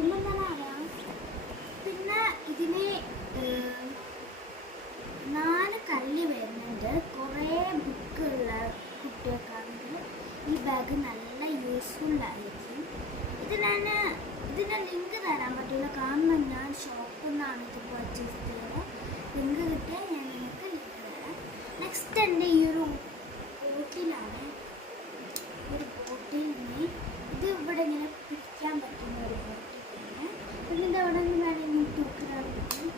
തുറക്കുമ്പോൾ തന്നെ അറിയാം. പിന്നെ ഇതിന് 4 കല്ല് വരുന്നുണ്ട്. കുറേ ബുക്കുള്ള കുട്ടികൾക്കാണെങ്കിൽ ഈ ബാഗ് നല്ല യൂസ്ഫുൾ ആയിരിക്കും. ഇതിൻ്റെ ലിങ്ക് തരാൻ പറ്റില്ല, കാരണം ഞാൻ ഷോപ്പിൽ നിന്നാണ് ഇത് പർച്ചേസ് ചെയ്തത്. ലിങ്ക് കിട്ടിയാൽ ഞാൻ നിങ്ങൾക്ക് ലിങ്ക് തരാം. നെക്സ്റ്റ് എൻ്റെ ഈ ഒരു ബോട്ടിലാണ്. ഒരു ബോട്ടിലിന് ഇത് ഇവിടെ ഇങ്ങനെ പിടിക്കാൻ പറ്റുന്ന ഒരു ബോട്ടിലാണ്. പിന്നെ ഇത് അവിടെ നിന്ന് വേണമെങ്കിൽ തൂക്കിടാൻ പറ്റും.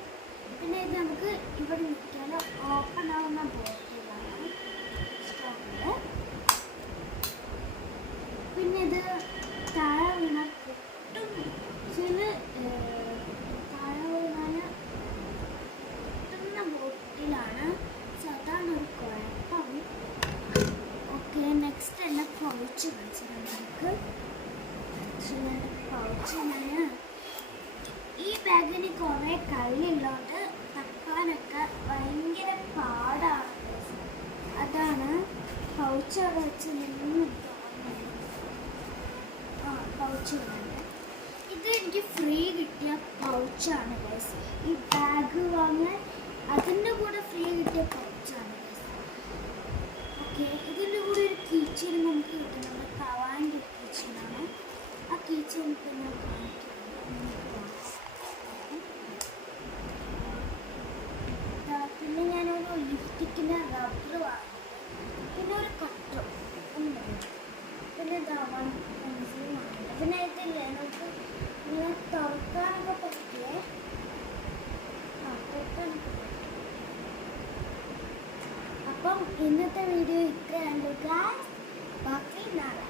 പിന്നെ ഇത് നമുക്ക് ഇവിടെ നിൽക്കാതെ ഓപ്പൺ ആവുന്ന ബോട്ടിലാണ് സ്റ്റോക്കിൽ. പിന്നെ ഇത് താഴെ വീണ പൊട്ടും താഴെ വീണാൽ പൊട്ടുന്ന ബോട്ടിലാണ്. സോ അതാണ് ഒരു കുഴപ്പം. ഓക്കെ, നെക്സ്റ്റ് എൻ്റെ പൗച്ച് കാണിച്ചിട്ടുണ്ട് നമുക്ക്. പൗച്ചിന് ഈ ബാഗിന് കുറേ കല്ലുള്ളതുകൊണ്ട് തപ്പാനൊക്കെ ഭയങ്കര പാടാണ്. അതാണ് പൗച്ച് അവിടെ വെച്ച് നിന്ന് പൗച്ച് വേണ്ട. ഇത് എനിക്ക് ഫ്രീ കിട്ടിയ പൗച്ചാണ് ഗൈസ്. ഈ ബാഗ് വാങ്ങാൻ അതിൻ്റെ കൂടെ ഫ്രീ കിട്ടിയ പൗച്ചാണ് ഗൈസ്. ഓക്കെ, ഇതിൻ്റെ കൂടെ ഒരു കീച്ചെയിൻ നമുക്ക് കിട്ടുന്നുണ്ട്. കവാൻ്റെ കീച്ചെയിനാണ്. ആ കീച്ചെയിൻ പിന്നെ പിന്നെ ഞാനൊരു ലിപ്സ്റ്റിക്കിൻ്റെ റബ്ബർ വാങ്ങി. പിന്നെ ഒരു കട്ടർ, പിന്നെ പെൻസിൽ വാങ്ങി. പിന്നെ ഇതില്ലേ നമുക്ക് ഇങ്ങനെ തുറക്കാനൊക്കെ പറ്റിയേ. അപ്പം ഇന്നത്തെ വീഡിയോ ഇത്രയുള്ളൂ ഗൈസ്. ബാക്കി നാളെ.